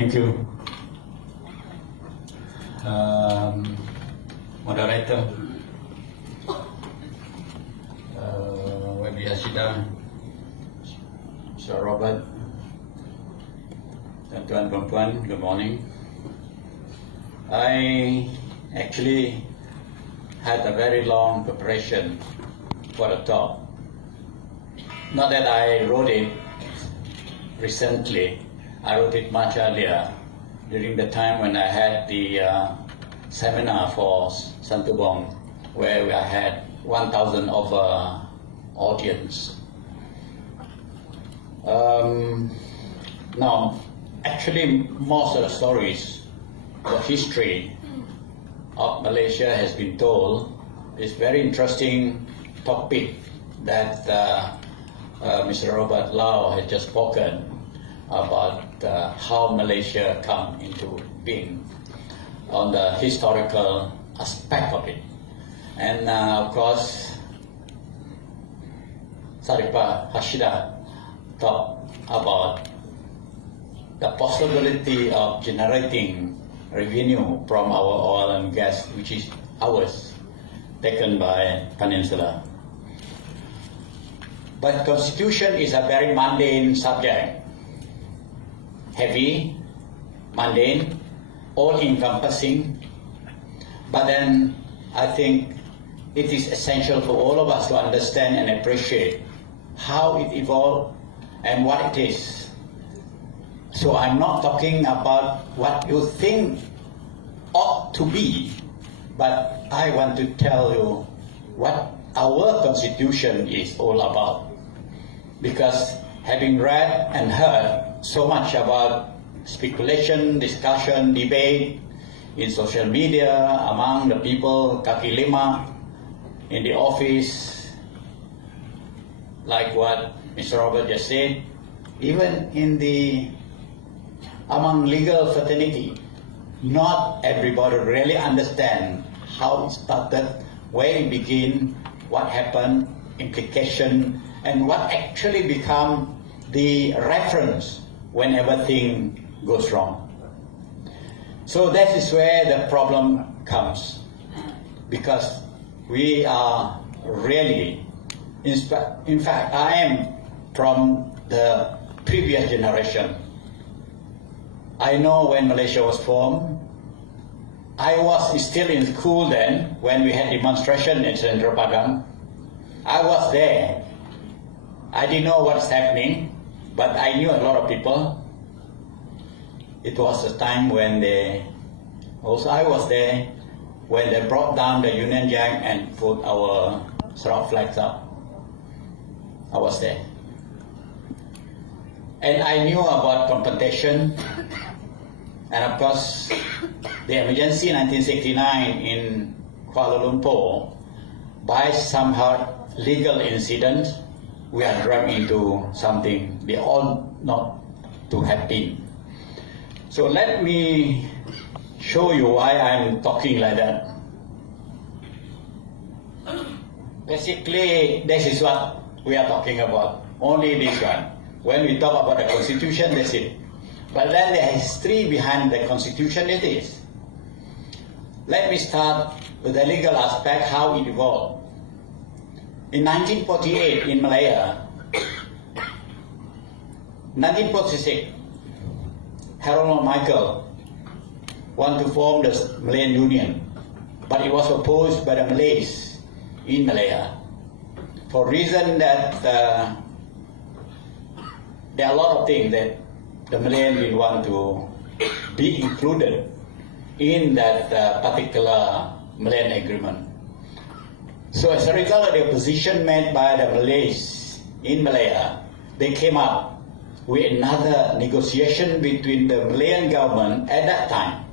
Thank you. Moderator, Wabi Hashida, Sir Robert, dan tuan-puan, good morning. I actually had a very long preparation for the talk. Not that I wrote it recently, I wrote it much earlier, during the time when I had the seminar for Santubong, where I had 1,000 over audience. Now, actually, most of the stories, the history of Malaysia has been told. It's very interesting topic that Mr. Robert Lau has just spoken about how Malaysia come into being on the historical aspect of it. And of course, Saripa Hashida talked about the possibility of generating revenue from our oil and gas, which is ours, taken by Peninsula. But Constitution is a very mundane subject. Heavy, mundane, all-encompassing, but then I think it is essential for all of us to understand and appreciate how it evolved and what it is. So I'm not talking about what you think ought to be, but I want to tell you what our Constitution is all about. Because having read and heard so much about speculation, discussion, debate in social media, among the people, kaki lima, in the office, like what Mr. Robert just said, even among legal fraternity, not everybody really understand how it started, where it began, what happened, implication, and what actually become the reference when everything goes wrong. So that is where the problem comes, because we are really, in fact, I am from the previous generation. I know when Malaysia was formed. I was still in school then when we had demonstration in Central Padang. I was there. I didn't know what's happening, but I knew a lot of people. It was a time when I was there when they brought down the Union Jack and put our Sarawak flags up. I was there. And I knew about confrontation. And of course, the emergency in 1969 in Kuala Lumpur, by somehow legal incidents, we are dragged into something they all not to have been. So let me show you why I'm talking like that. Basically, this is what we are talking about, only this one. When we talk about the Constitution, that's it. But then the history behind the Constitution it is. Let me start with the legal aspect, how it evolved. In 1948 in Malaya, 1946, Harold Michael wanted to form the Malayan Union, but it was opposed by the Malays in Malaya for reason that there are a lot of things that the Malayan will want to be included in that particular Malayan agreement. So as a result of the opposition made by the Malays in Malaya, they came up with another negotiation between the Malayan government at that time,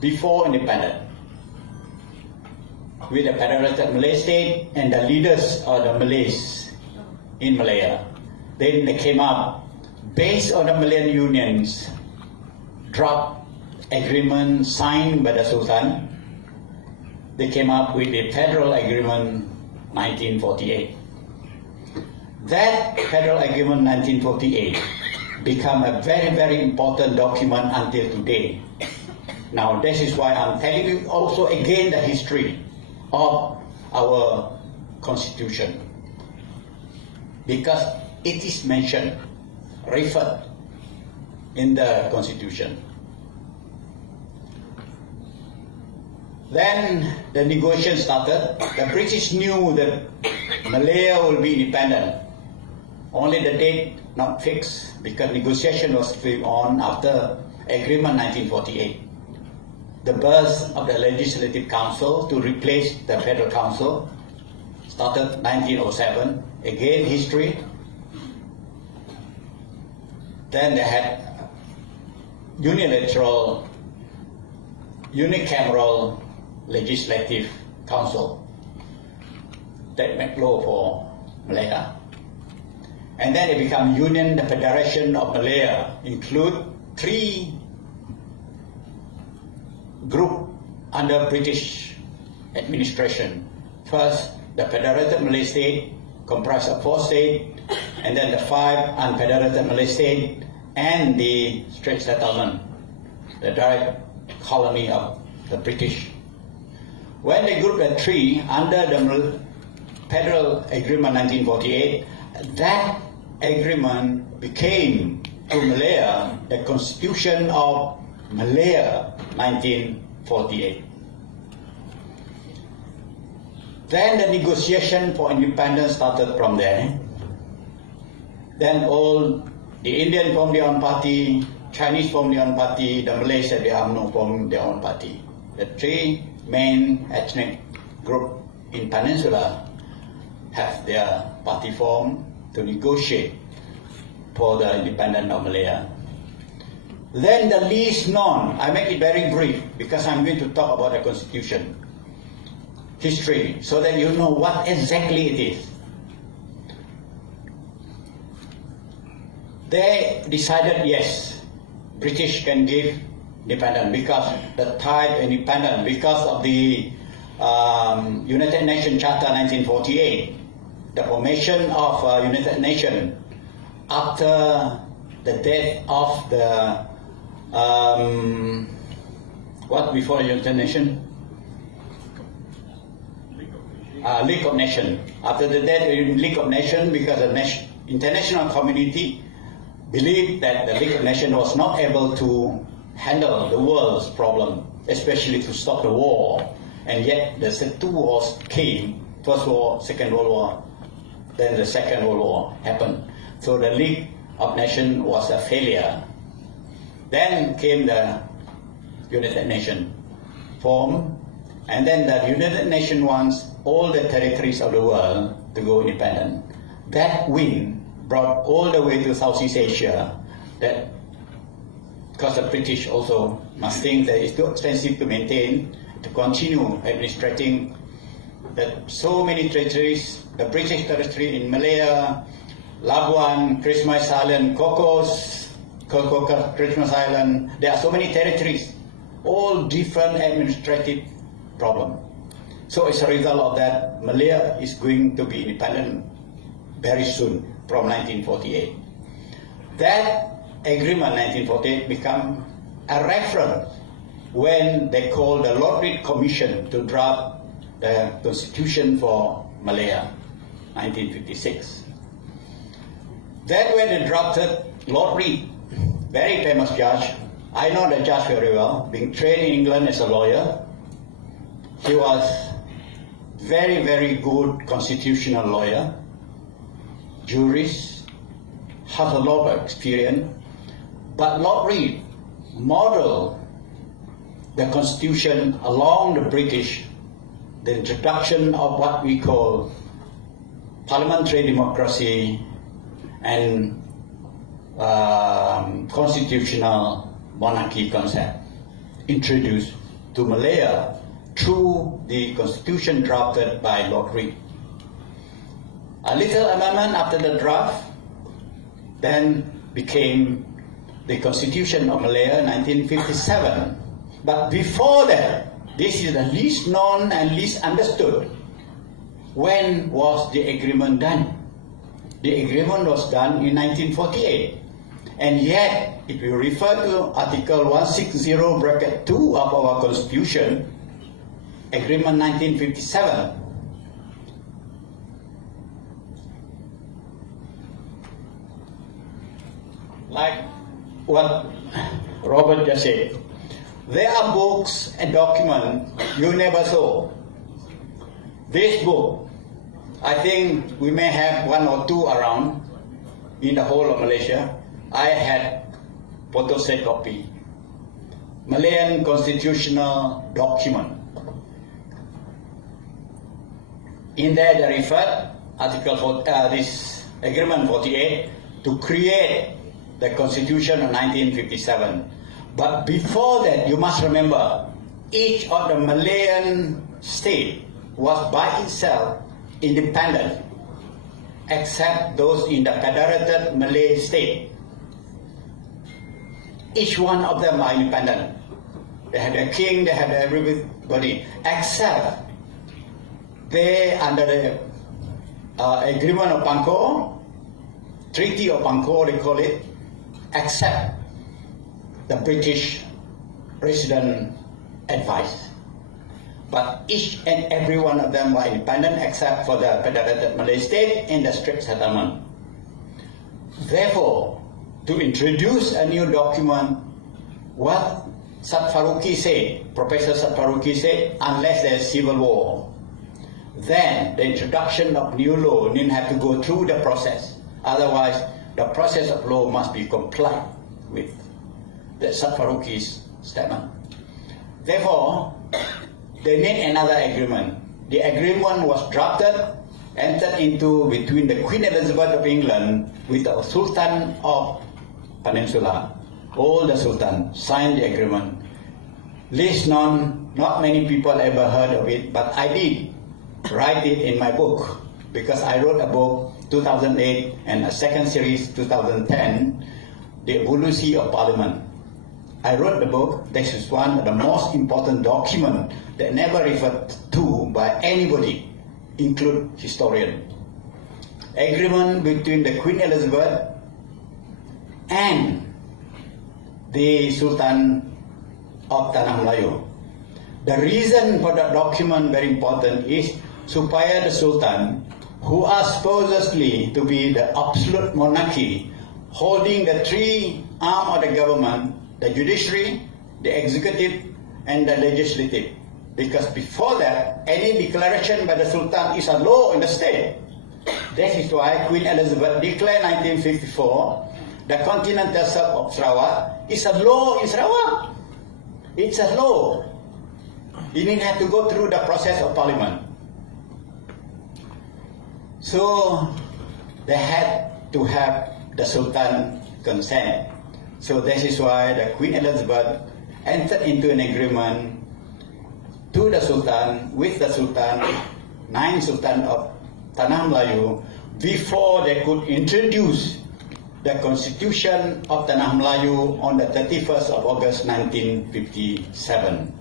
before independence, with the Federated Malay State and the leaders of the Malays in Malaya. Then they came up based on the Malayan Union's draft agreement signed by the Sultan. They came up with the Federal Agreement 1948. That Federal Agreement 1948 become a very, very important document until today. Now, this is why I'm telling you also again the history of our constitution, because it is mentioned, referred in the constitution. Then the negotiation started. The British knew that Malaya will be independent. Only the date not fixed, because negotiation was going on after agreement 1948. The birth of the Legislative Council to replace the Federal Council started 1907. Again, history. Then they had unilateral, unicameral Legislative Council that made law for Malaya. And then it became Union, the Federation of Malaya, include 3 groups under British administration. First, the Federated Malay State, comprised of 4 states, and then the 5 unfederated Malay states, and the Strait Settlement, the direct colony of the British. When they grouped the 3 under the Federal Agreement 1948, that agreement became to Malaya the Constitution of Malaya 1948. Then the negotiation for independence started from there. Then all the Indian formed their own party, Chinese formed their own party, the Malays at the UMNO formed their own party. The 3 main ethnic groups in Peninsula have their party formed to negotiate for the independence of Malaya. Then the least known, I make it very brief because I'm going to talk about the Constitution history so that you know what exactly it is. They decided, yes, British can give independence because the type independence, because of the United Nations Charter 1948, the formation of United Nations after the death of the what before United Nations? League of Nations. After the death of the League of Nations, because the international community believed that the League of Nations was not able to handle the world's problem, especially to stop the war, and yet the 2 wars came, First War, Second World War, then the Second World War happened. So the League of Nations was a failure. Then came the United Nations formed, and then the United Nations wants all the territories of the world to go independent. That wind brought all the way to Southeast Asia, that because the British also must think that it's too expensive to maintain, to continue administrating that so many territories, the British territory in Malaya, Labuan, Christmas Island, Cocos, Christmas Island, there are so many territories, all different administrative problems. So as a result of that, Malaya is going to be independent very soon from 1948. That agreement 1948 became a reference when they called the Lord Reed Commission to draft the Constitution for Malaya, 1956. Then when they drafted, Lord Reed, very famous judge, I know the judge very well, being trained in England as a lawyer. He was very, very good constitutional lawyer, jurist, has a lot of experience. But Lord Reed modeled the Constitution along the British, the introduction of what we call parliamentary democracy and constitutional monarchy concept introduced to Malaya through the Constitution drafted by Lord Reed. A little amendment after the draft then became the Constitution of Malaya 1957. But before that, this is the least known and least understood. When was the agreement done? The agreement was done in 1948. And yet, if you refer to Article 160(2) of our Constitution, Agreement 1957, like what Robert just said, there are books and documents you never saw. This book, I think we may have one or two around in the whole of Malaysia. I had photostat copy. Malayan constitutional document. In there they referred this Agreement 48 to create the Constitution of 1957. But before that, you must remember, each of the Malayan state was by itself independent, except those in the Federated Malay state. Each one of them are independent. They have their king, they have everybody, except they, under the Agreement of Pankor, Treaty of Pankor they call it, accept the British resident advice. But each and every one of them were independent except for the Federated Malay State and the Strait Settlement. Therefore, to introduce a new document, what Sat Faruqi said, Professor Sat Faruqi said, unless there's civil war, then the introduction of new law didn't have to go through the process. Otherwise, the process of law must be complied with. That's Sat Faruqi's statement. Therefore, they need another agreement. The agreement was drafted, entered into between the Queen Elizabeth of England with the Sultan of Peninsula. All the Sultan signed the agreement. Least known, not many people ever heard of it, but I did write it in my book, because I wrote a book 2008 and a second series 2010, The Evolution of Parliament. I wrote the book. This is one of the most important documents that never referred to by anybody, include historian. Agreement between the Queen Elizabeth and the Sultan of Tanah Melayu. The reason for that document very important is supaya the Sultan, who are supposedly to be the absolute monarchy, holding the three arms of the government, the judiciary, the executive, and the legislative. Because before that, any declaration by the Sultan is a law in the state. That is why Queen Elizabeth declared 1954 the continental sub of Sarawak is a law in Sarawak. It's a law. You didn't have to go through the process of parliament. So they had to have the Sultan consent. So this is why the Queen Elizabeth entered into an agreement to the Sultan, with the Sultan, 9 Sultan of Tanah Melayu, before they could introduce the Constitution of Tanah Melayu on the 31st of August 1957.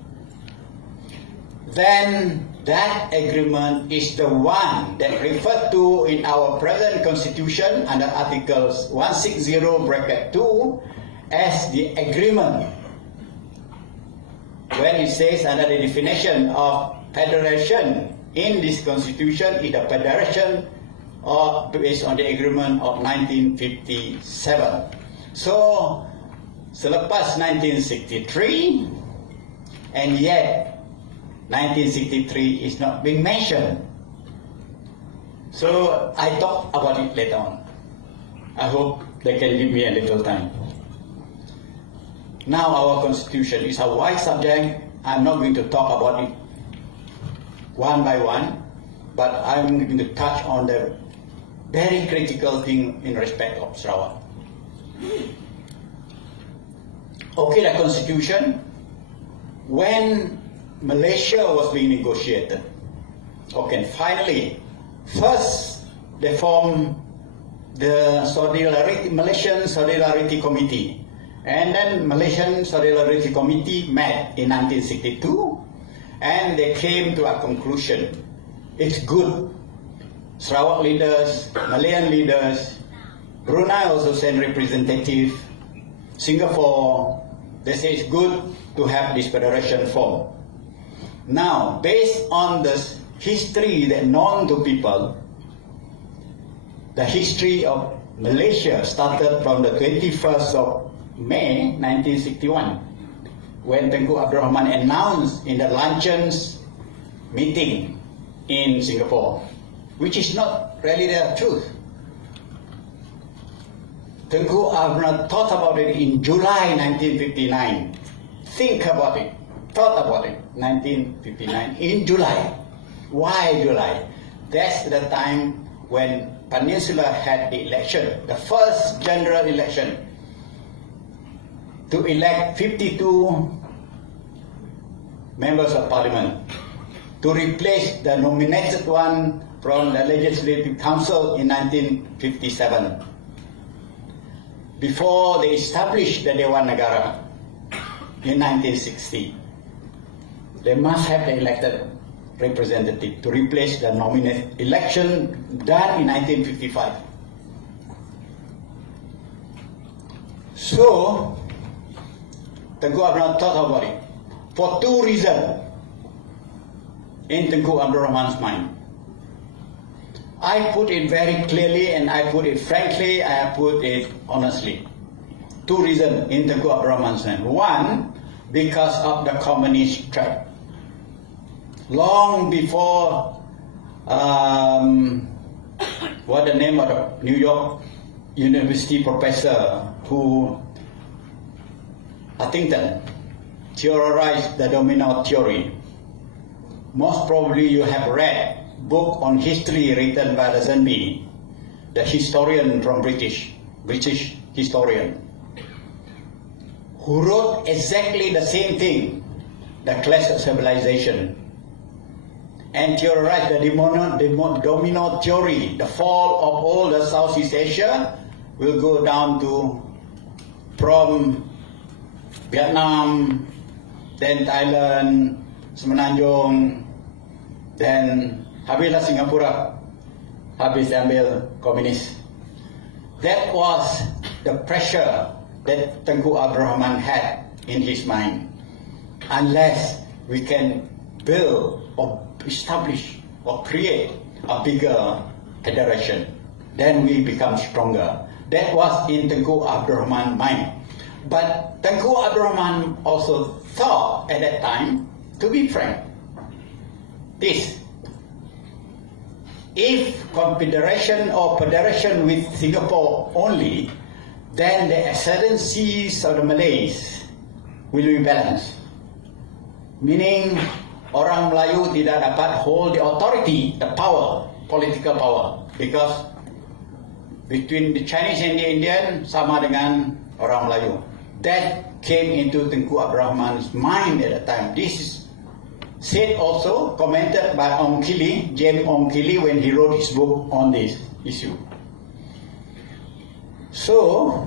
Then that agreement is the one that referred to in our present Constitution under Articles 160(2) as the agreement, when it says under the definition of federation in this Constitution is the federation based on the agreement of 1957. So, selepas 1963, and yet 1963 is not being mentioned. So, I talk about it later on. I hope they can give me a little time. Now, our Constitution is a wide subject. I'm not going to talk about it one by one, but I'm going to touch on the very critical thing in respect of Sarawak. Okay, the Constitution, when Malaysia was being negotiated, okay, finally, first they formed the Malaysian Solidarity Committee, and then Malaysian Solidarity Committee met in 1962, and they came to a conclusion. It's good. Sarawak leaders, Malayan leaders, Brunei also sent representatives, Singapore, they say it's good to have this federation form. Now, based on the history that known to people, the history of Malaysia started from the 21st of May 1961, when Tengku Abdul Rahman announced in the luncheon's meeting in Singapore, which is not really the truth. Tengku Abdul Rahman thought about it in July 1959. Think about it. Thought about it. 1959 in July. Why July? That's the time when Peninsula had the election, the first general election, to elect 52 members of parliament to replace the nominated one from the Legislative Council in 1957. Before they established the Dewan Negara in 1960, they must have the elected representative to replace the nominate election done in 1955. So, Tengku Abdul Rahman thought about it for two reasons in Tengku Abdul Rahman's mind. I put it very clearly and I put it frankly, I put it honestly. Two reasons in Tengku Abdul Rahman's mind. One, because of the communist threat. Long before, what the name of the New York University professor who, Huntington, theorized the domino theory. Most probably you have read book on history written by Lazenby, the historian from British historian, who wrote exactly the same thing, the clash of civilization, and theorized the domino theory. The fall of all the Southeast Asia will go down to from Vietnam, then Thailand, Semenanjung, then habislah Singapura, habis ambil komunis. That was the pressure that Tengku Abdul Rahman had in his mind. Unless we can build or establish or create a bigger federation, then we become stronger. That was in Tengku Abdul Rahman's mind. But Tengku Abdul Rahman also thought at that time, to be frank, this: if confederation or federation with Singapore only, then the ascendancies of the Malays will be balanced. Meaning, orang Melayu tidak dapat hold the authority, the power, political power, because between the Chinese and the Indian sama dengan orang Melayu. That came into Tengku Abdul Rahman's mind at the time. This is said also, commented by Ong Kili, James Ong Kili, when he wrote his book on this issue. So,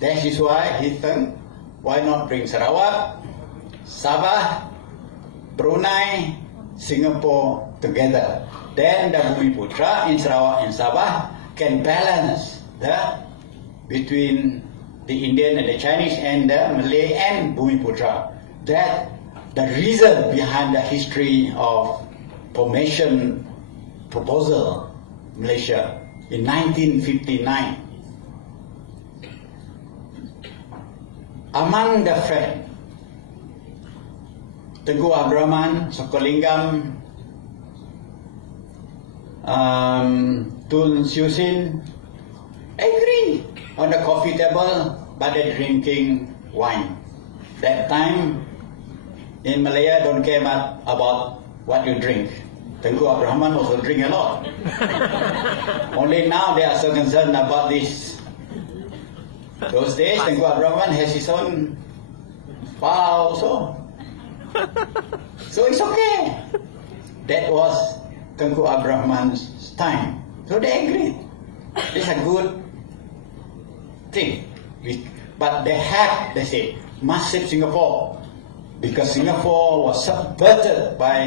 that is why he thought, why not bring Sarawak, Sabah, Brunei, Singapore together? Then the Bumiputra in Sarawak and Sabah can balance between the Indian and the Chinese and the Malay and Bumiputra. That the reason behind the history of formation proposal Malaysia in 1959. Among the friends, Tengku Abdul Rahman, Sokolingam, Tun Siusin agree on the coffee table, but they're drinking wine. That time in Malaya, don't care much about what you drink. Tengku Abdul Rahman also drink a lot. Only now they are so concerned about this. Those days, Tengku Abdul Rahman has his own bar also. So it's okay. That was Tengku Abdul Rahman's time. So they agreed. It's a good thing. But they say, must save Singapore. Because Singapore was subverted by